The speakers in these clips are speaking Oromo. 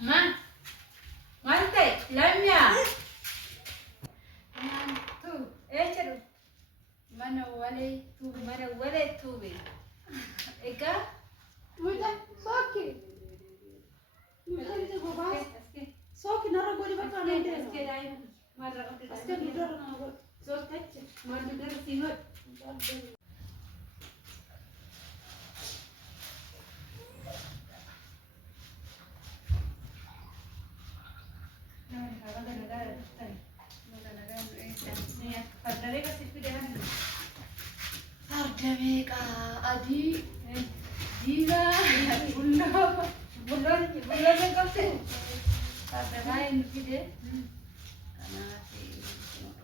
Ma, malte, lamya. Tu, echadu. Mana wale tu be. Eka? Muda, soki. Muda itu gobas. Soki nara goli bakal nanti. Aske dai. Mara Aske muda nara. so touch. Mar muda singot. Ardameka adi diga bullo ne kapte ardamain kide kana si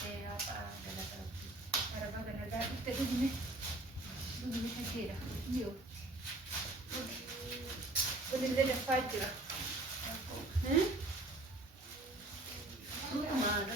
te apa galata araba galata itte dune dune hakira io boleh le fajra mana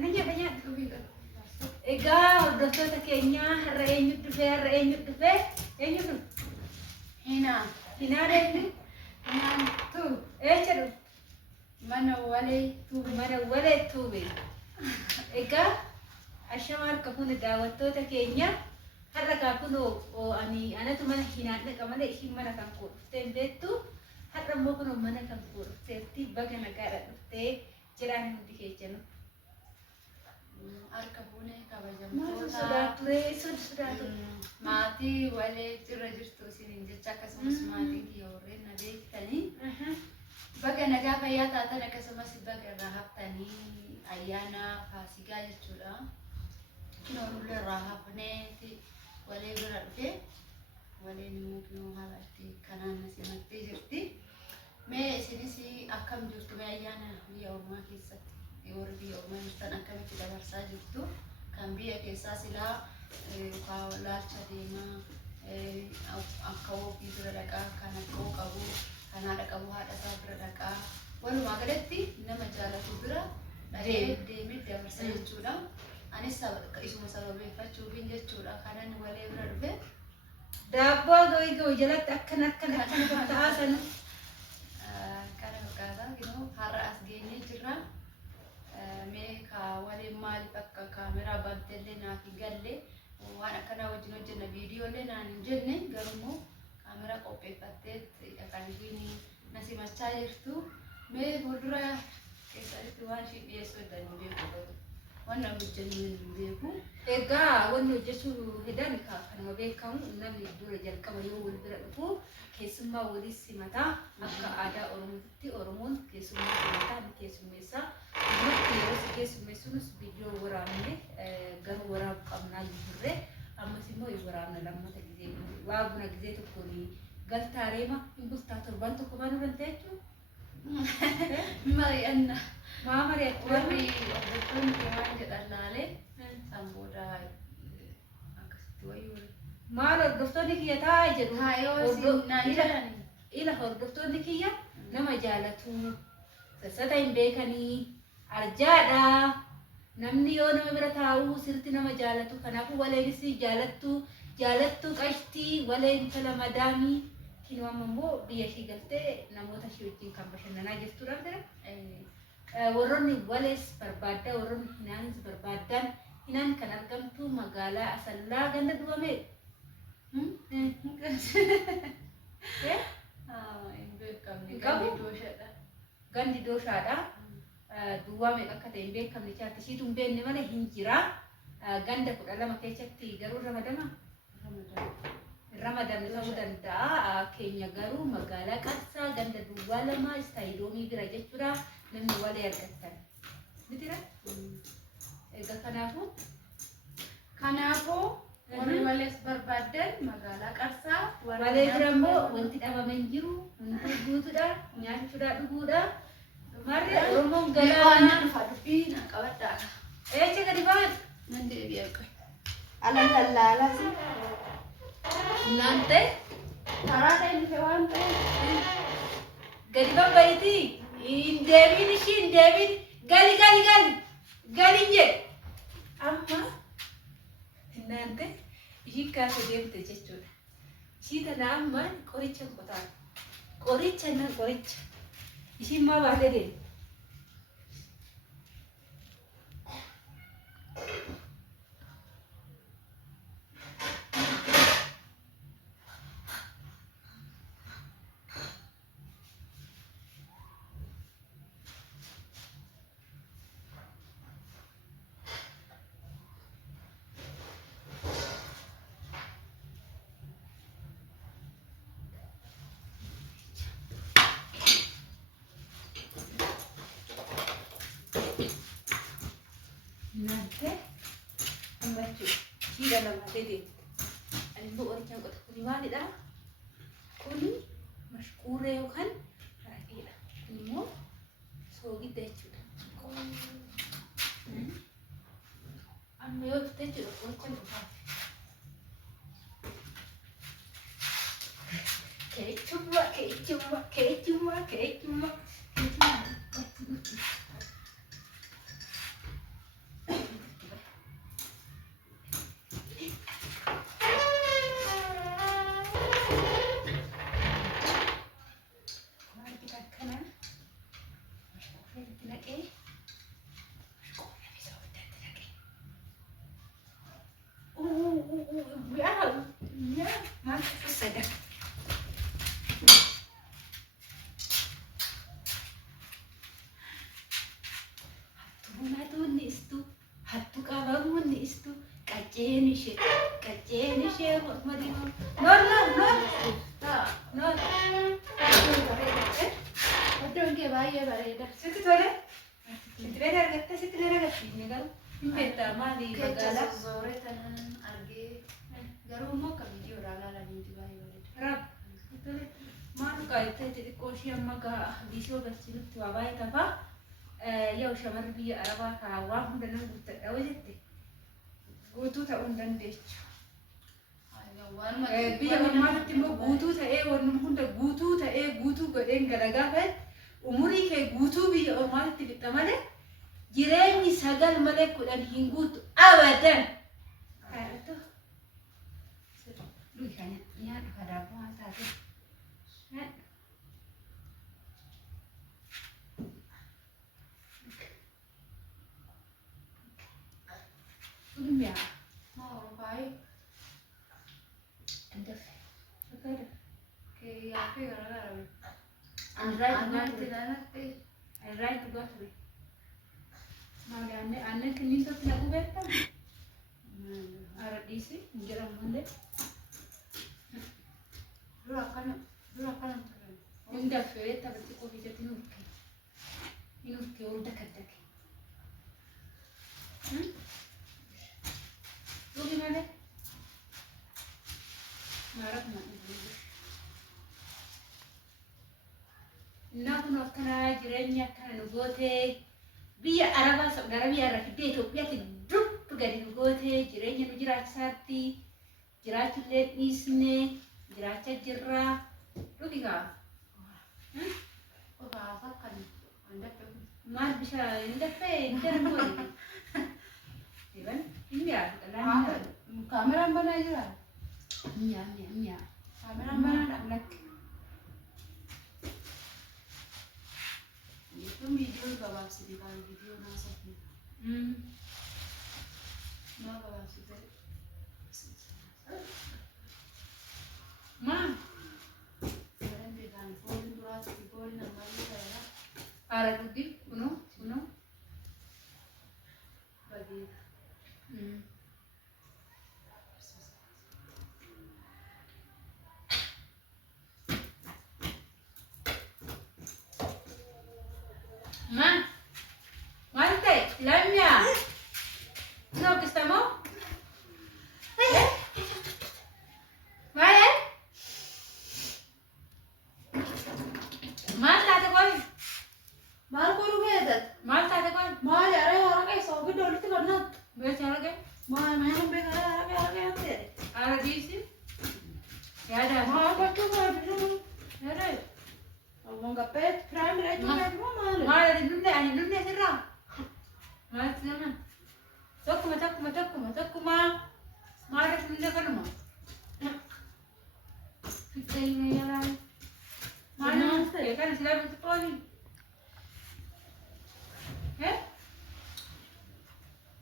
nanya banyak. Egaa hordoftoota keenya har'a eenyutu dhufee eenyutu hinaa deemni tu jedhu mana walee tuube. Egaa ashama harka kun daawwattoota keenya har'a kaa kunoo anatu mana hinaan dhaqa malee ishiin mana kan koo dhuftee beektu har'a immoo kunoo mana kan koo dhufteetti baga nagaadha dhuftee jiraan hundi keechanu. Harka fuunee Maatu kabajamtoota sodaatu. maatii walee irra jirtu isiniin jecha akkasumas maatiin kiyya warreen na beektanii baga nagaa fayyaa taatan akkasumas baga irraa haftanii ayyaana faasigaa jechuudha. Kinoo nullee irraa hafneeti walee bira dhufe waleen immoo kinoo haala itti kanaan na simattee jirti. Mee isinis akkam jirtu mee ayyaana biyya ormaa keessatti? Warri biyya ormaa jirtan akkamitti dabarsaa jirtu? Kan biyya keessaa silaa laalcha deemaa akka ofii bira dhaqaa kan akka qabu kan haadha qabu haadha isaa bira dhaqaa walumaa galatti nama jaalatu bira deemee dabarsa jechuudha. Anis isuma sababeeffachuufiin jechuudha kanan walee bira dhufe. Daabboo gawii jalatti akkana ta'aa sana. Kana fakkaataa kinoo har'a as geenyee jirra. Mee ka waleen maaliif akka kaameraa baattellee naaf hin galle waan akkanaa wajjin hojjenna viidiyoolee naan hin jenne garuu kaameraa qopheeffattee kan ishiin na simachaa jirtu. Mee fuuldura keessatti waan isheen dhiyeessuu danda'u beeku waan nama hojjennu hin beeku. Egaa wanni hojjechuu hedan kanuma beekamu namni dura jalqaba yoo wal bira dhufu keessummaa waliin simataa akka aadaa Oromootti Oromoon keessummaa simataa ni keessummeessa. Namatti yeroo si keessummeessuunis viidiyoo waraabne garuu waraabu qabnaa jirre ammas immoo waraabna lammata gizee waa buna gizee tokkoon galtaa reema hin bultaa torban tokko baanuu danda'a jechuudha. Mari'anna. Maa mari'atu warri hordoftoonni waan jedhan laalee san booda akkasitti wayyuu maal hordoftoonni kiyya taa'aa jedhu. haayoo naan jedhani. Ila hordoftoonni kiyya nama jaalatu sassata hin beekanii arjaadha. Namni yoo nama bira taa'u sirti nama jaalatu kanaafuu waleenis jaalattu qashtii waleen tala madaamii kinoo amma immoo biyya ishii galtee namoota ishii wajjin kan bashannanaa jirtudha bira. Warroonni walees barbaaddaa warroonni hinaanis barbaaddaan hinaan kan argamtu magaalaa Asallaa ganda duwwamee. Gandi dooshaadha. Duwwaa akka ta'e hin beekamne chaatti ishiitu hin beekne malee hin jira. Ganda 12 keessatti garuu ramadamne ta'uu danda'a. Keenya garuu magaalaa Qarsaa ganda duwwaa 2 istaayidoomii bira jechuudha. Namni walee argattan. Mitira? Egaa kanaafuu warri walees barbaadan magaalaa Qarsaa walee bira immoo wanti dhabame hin jiru. Hundi guutuudha. Nyaachuudha dhuguudha. Marri Oromoon galaana dhufa dubbii na qabadhaa. Eecha gadi ba'an. Nan deebi'a qoy. Alalala. Nante Karaadha inni fe waan ta'eef. Gadi babba'itii hin deebiin ishii hin deebiin gali jedhe amma hinnaante ishii kaasa deemte jechuudha. Ishii tana amma qoricha hin qotaan qoricha ishiin maa baatee deemte. Nanti, ambacu, jika nama tadi, ani bu orang yang kota kuni mana dah, kuni maskure kan, lagi dah, kuni mo, sogi tecu, ambil tecu, orang yang kota, cuma. Ya, mantap saja. Hattu kabaruun ni istu qacceen ishee madina no Iddoon kee baay'ee bareeda. sitti tole sitti beela argatta sitti beela argattiine garuu hin beektaa maali magaalaa Zooree tanan argee garuu immoo akka viidiyoodhaan ilaalaniiti baay'ee bareeda. rab tole maal qaayitee xixiqqoo ishee amma gaa biisoo galchinutti waa baay'ee tafaa yoo shamarri biyya arabaa kaa waan hunda nan guuttadha yoo jette guutuu ta'uu hin dandeechu. Biyya ormaatti immoo guutuu ta'ee wannum hunda guutuu ta'ee guutuu godheen galagaafate umurii kee guutuu biyya ormaatti fixa malee jireenyi sagal malee 10 hin guutu abadan. Kaaratu. Du'i kana nyaadhu kadaaboo haa taate. Dunia. Mau baay'ee. Endef. Fakkaata. Yaaffii garaagaraa. Anraayit dhugaa ture. Maali aannan kenniisatti naquu beektaa? Aradhiisi hin jedhamu malee. Dura akkana ture. Hin daffee taphatti qofi ijatti hin urkee ol dakkadake. Dhugi malee. Maaraf maadhiibu. Innaa kun akkanaa jireenya akkana nu gootee biyya Arabaa gara biyya irraa fiddee Itoophiyaatti dubbi gadi nu gootee jireenya nu jiraachisaatti jiraachullee dhiisnee jiraachaa jirraa. Dhugi gaa. Obaasa kan handaffee. Maal bishaan hin daffee hin darbooni. Iban hin yaadu qalaan. Kaameraan banaa jira. Mi'a. Kaameraan banaadha. Lakki. Kun viidiyoo gabaabsite kan viidiyoo naasofne. Maa gabaabsite? Maal? Garan beekan fooliin duraatti fooliin ammayyaa ta'edha. Haara dugdi kunoo. Bareeda. Maal ta'e? Lamya. No, que estamos. Vale. Maal taate qoy? Maal godhu beektat? Maal taate qoy? Maali haraka isa ofi dolitti kannaatti. Beecha arge? Maal beekata haraka ta'e. Haara dhiisi. Yaada. Maal gochuu baaduu. Yeroo ammoo gabbee firaan reetu baaduu maali? Maal ani dunne sirraa. Maal nama? Tokkuma. Maal dunne kanuma? Fitness yalan. Mana ya kan sila betul ni.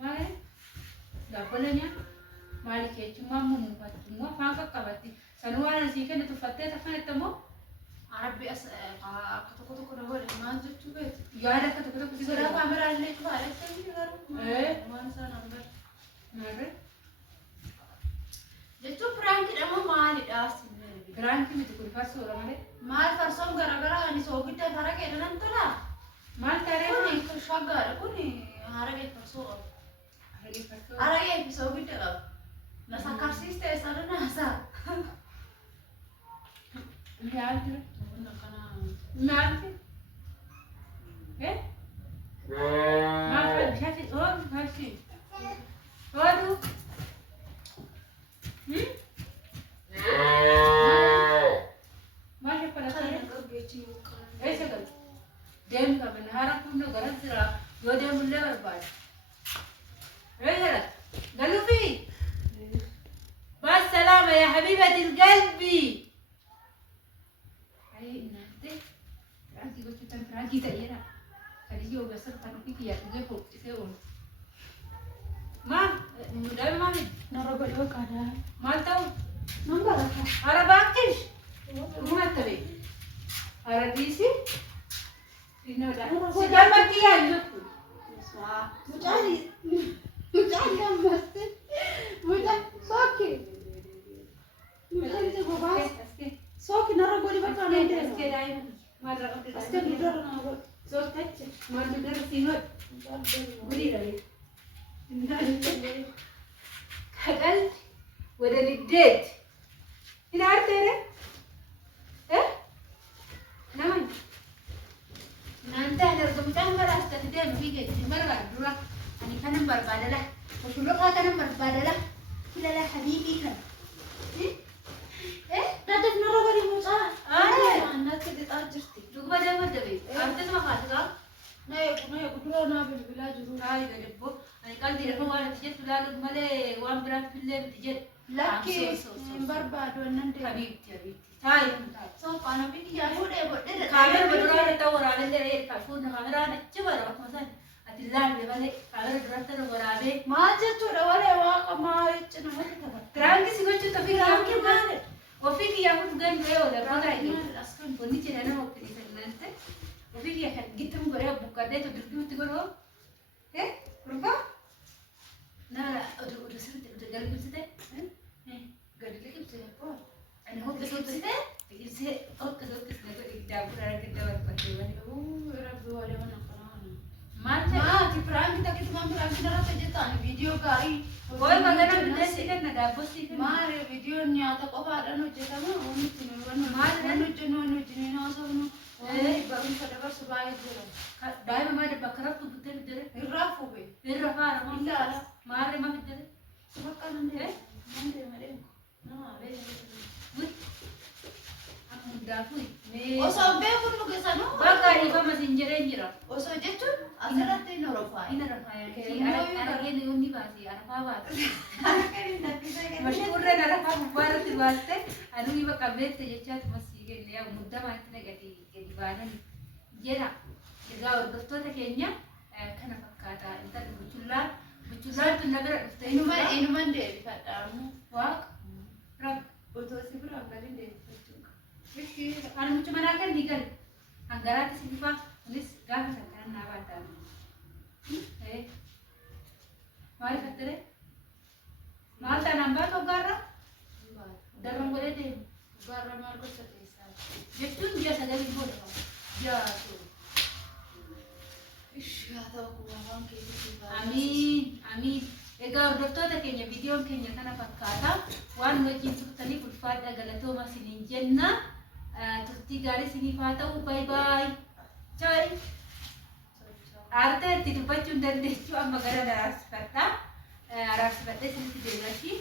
Mana? Dapolnya. Mali ke cuma mumpat. Cuma fangkat kabati. Sanuan sih kan itu fatih tak kan itu mo? Arabi as kata-kata kuna boleh masuk juga. Ya ada kata-kata sih. Sudah kamera ini cuma ada sih baru. Mana sana number. Mana? Jadi prank kita mau mali dah sih. Prank itu kudu farso orang ada. Mal farsom gara-gara ani sogita harga itu nanti lah. Mal tare Kuni keshagar, kuni harga farso. hari farso. Harga sogita lah. Nasa karsis teh sana nasa. Lihat tu. Nak kana. Lihat. Mal kan jadi kasih. Waduh. Masih pada sana. Sekali. Dem ka menara pun negara sira. Yo dem mulai berbuat. Rehera. Galufi. Wassalam ya habibati qalbi. Ay nanti. Nanti ko kita pergi tak ya. Kali yo besar tanpa fikir ya ko seon. Ma, mudah mami. Nara gochuu kada. Mal tahu. Namba raka. Ara bakish. Rumah tabi. Ara disi. Ino dah. Sudah mati ya itu. Mujali. Mujali namaste. Mujali soki. Mujali se gobas. Soki nara gori bakal nanti. Aske dah. Marah udah. Aske dudar nara. So touch. Marah udah singot. Guri dah. Kadal. Wada nidet. Ini arti ada? Naman. Nanti ada kemudian malas tadi dia mikir jadi marah dulu. Ani kanan berbadalah. Betul kan kanan berbadalah. Kita lah habibi kan. Nanti nara gori muka. Nanti kita ajurti. Dulu pada mana deh? Arti tu macam apa? Naya kudura na bilbila juru. Hai dari bu. Ani kan tidak mau ada tijet selalu malah wan berat pilih tijet. Laki barbado nanti. Habibti. Hai. So kana bini ya udah buat dia. Kamera berdua ada tahu orang ada dari kafur kamera ada coba orang masan. Atilah dia balik kamera berdua tahu orang ada. Maja coba wale wak kemari cina mati tak. Terang sih gue cuci tapi Terang terang gimana? Wafiki yang pun gan gue udah pernah ini. Askan Poni cina nama waktu di sana nanti. Wafiki yang gitu gue buka deh tuh dulu tuh gue. Berapa? Nah, udah sering udah garing sih teh. Garing lagi bisa apa? Ana hok kesel sih teh. Pikir sih, oh kesel nak di dapur ada kita berpatuan. Rabbi wale mana kana. Mana? Di perang kita ngambil lagi darah saja video kali. Boy magana benda sih kan ada bos sih kan. Mare video nyata kok ada nu jeta nu unu tinu Mare nu tinu na so nu. Baru pada sebaik dulu. Dai mama ada bakarap tuh betul betul. Rafu be. Irrafa ramah. Illa Mare mama betul. sebakan deh. Mande mare. Nah, be. Wih. Aku dapur. Oso be pun mo kesano. Bakar iba masih jera. Oso jechun asarat ni Rafa. Ini Rafa ya. Anak ini undi pasti. Anak apa? Masih kurang Rafa buat itu waste. Anu iba kabel terjechat masih gini ya. Mudah mati negati di badan. Jera. Jika doktor kayaknya kena kata entar buculan tu nagar Inuman deh katamu. wak rab Betul sih berapa kali deh. anu cuma akan digal anggaran sini pak tulis gak kan nawatan mari katere mal tanamba to garra dalam boleh deh Barra marco setesa. betul dia sadar ibu Ya tuh. Ish, ya tahu aku ngomong kayak gitu. amin egaa hordoftoota keenya viidiyoon keenya kana fakkaata waan wajjin turtanii ulfaadha galatooma isiniin jenna turtii gaarii isiniif haa ta'u baay baay chai aartee itti dubbachuu hin dandeechuu amma gara araarsifadha araarsifadhee isinitti deemnati